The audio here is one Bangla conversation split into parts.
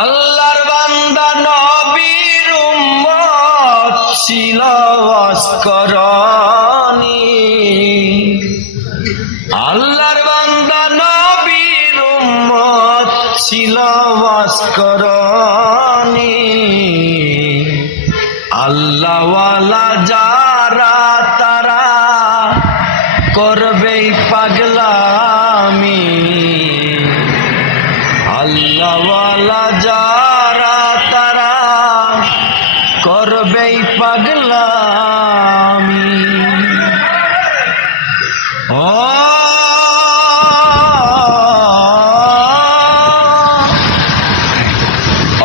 আল্লাহর বান্দা নবীর উম্মত ছিল অস্করণী। আল্লাহর বান্দা নবীর উম্মত ছিল অস্করণী। আল্লাহওয়ালা যারা তারা করবেই পাগলামি। আল্লাহওয়ালা যারা তারা করবেই পাগলামি।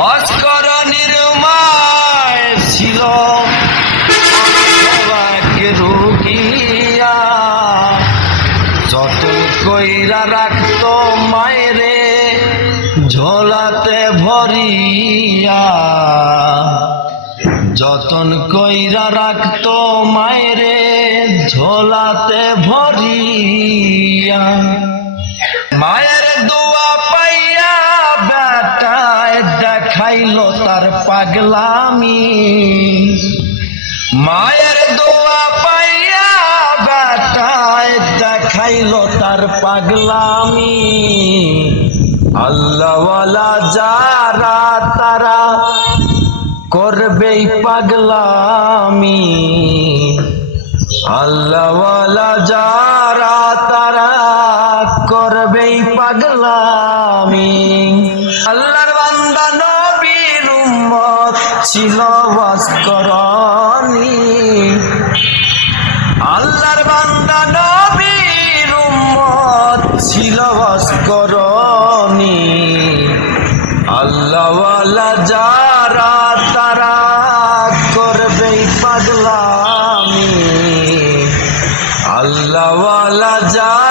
অস্করণীর মায় ছিল রুগিয়া, যতন কইরা রাখতো মায়েরে ঝোলাতে ভরিয়া। যতন কইরা রাখতো মায়েরে ঝোলাতে ভরিয়া। মায়ের দোয়া পাইয়া বেটায় দেখাইলো তার পাগলামি। মায়ের দোয়া পাইয়া বেটায় দেখাইলো তার পাগলামি। আল্লাহওয়ালা যারা তারা করবেই পাগলামি। আল্লাহওয়ালা যারা তারা করবেই পাগলামি। আল্লাহর বান্দা নবীর উম্মত ছিল অস্করণী। আল্লাহর বান্দা নবীর উম্মত ছিল অস্করণী। আল্লাহওয়ালা যারা তারা করবেই পাগলামি। আল্লাহওয়ালা যারা